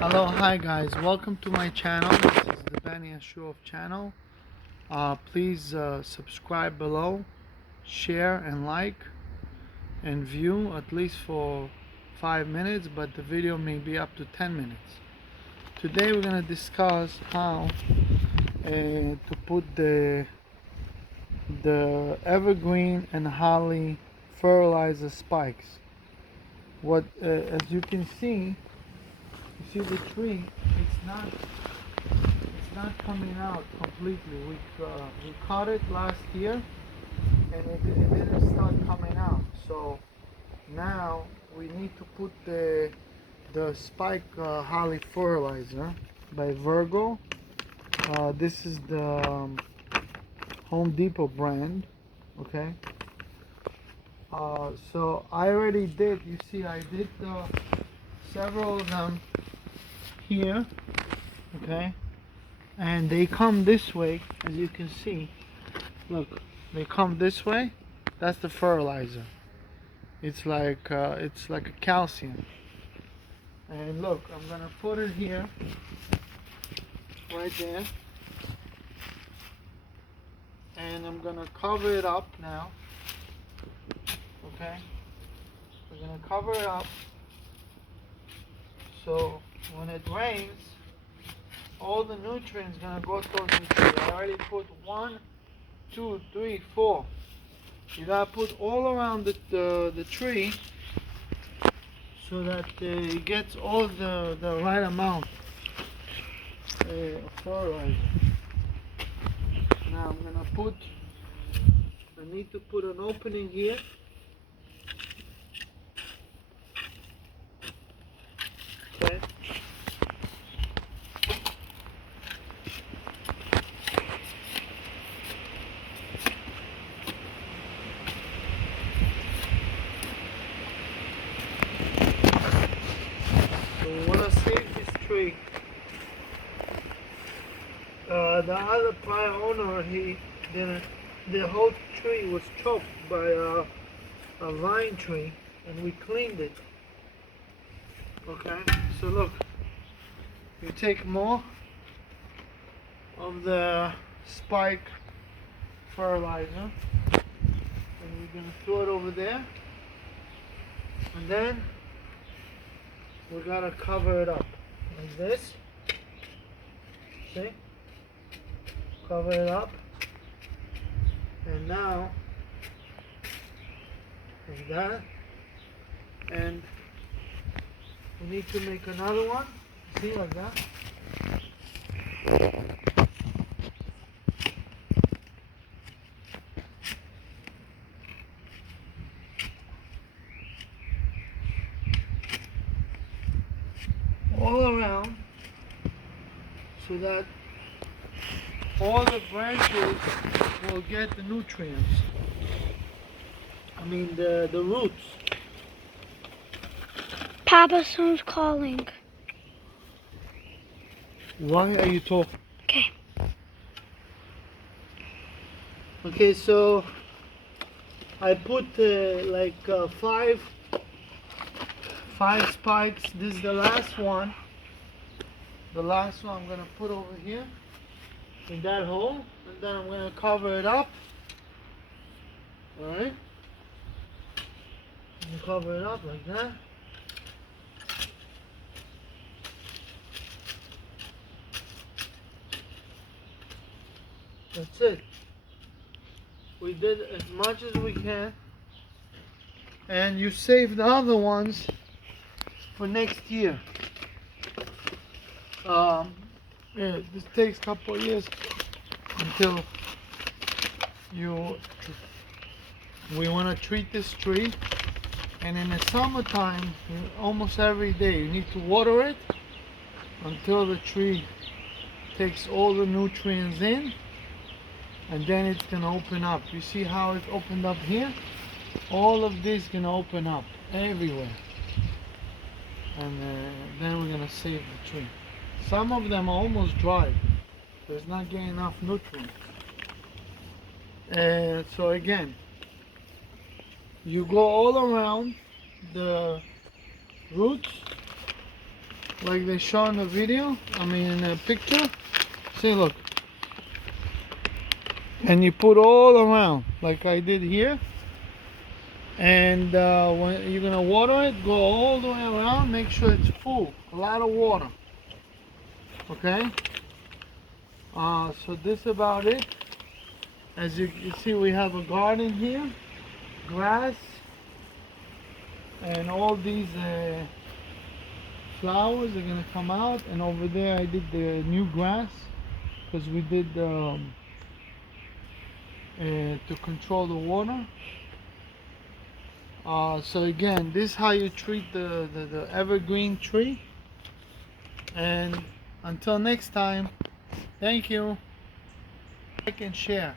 Hello, hi guys, welcome to my channel. This is the Benny Show channel. Please subscribe below, share and like and view at least for 5 minutes, but the video may be up to 10 minutes. Today we're going to discuss how to put the evergreen and holly fertilizer spikes. As you can see, you see the tree, it's not coming out completely. We cut it last year and it didn't start coming out. So now we need to put the spike holly fertilizer by Virgo. This is the Home Depot brand. Okay. So I already did. You see, I did several of them here. Okay. And they come this way, as you can see. Look, they come this way. That's the fertilizer. It's like a calcium. And look, I'm gonna put it here, right there, and I'm gonna cover it up now. Okay, we're gonna cover it up so when it rains, all the nutrients gonna go towards the tree. I already put 1, 2, 3, 4. You gotta put all around the tree so that it gets all the right amount of fertilizer. Now I'm gonna I need to put an opening here. Okay. We want to save this tree. The other prior owner, the whole tree was choked by a vine tree, and we cleaned it. Okay, so look, you take more of the spike fertilizer, and you're gonna throw it over there, and then we gotta cover it up like this. See? Cover it up, and now like that, and we need to make another one. See, like that. All around, so that all the branches will get the nutrients. I mean the roots. Papa, someone's calling. Why are you talking? Okay. Okay, so I put five spikes. This is the last one. The last one I'm gonna put over here in that hole, and then I'm gonna cover it up. All right. Cover it up like that. That's it. We did as much as we can, and you save the other ones for next year. Yeah, this takes a couple of years until we want to treat this tree, and in the summertime, almost every day you need to water it until the tree takes all the nutrients in, and then it's gonna open up. You see how it opened up here? All of this gonna open up everywhere, and then we're gonna save the tree. Some of them are almost dry, so it's not getting enough nutrients. So again, you go all around the roots like they show in the video, I mean in the picture. See, look. And you put all around, like I did here. And when you're gonna water it, go all the way around, make sure it's full, a lot of water. Okay? So this is about it. As you can see, we have a garden here, grass, and all these flowers are gonna come out. And over there I did the new grass because we did to control the water. So again, this is how you treat the evergreen tree. And until next time, thank you. Like and share.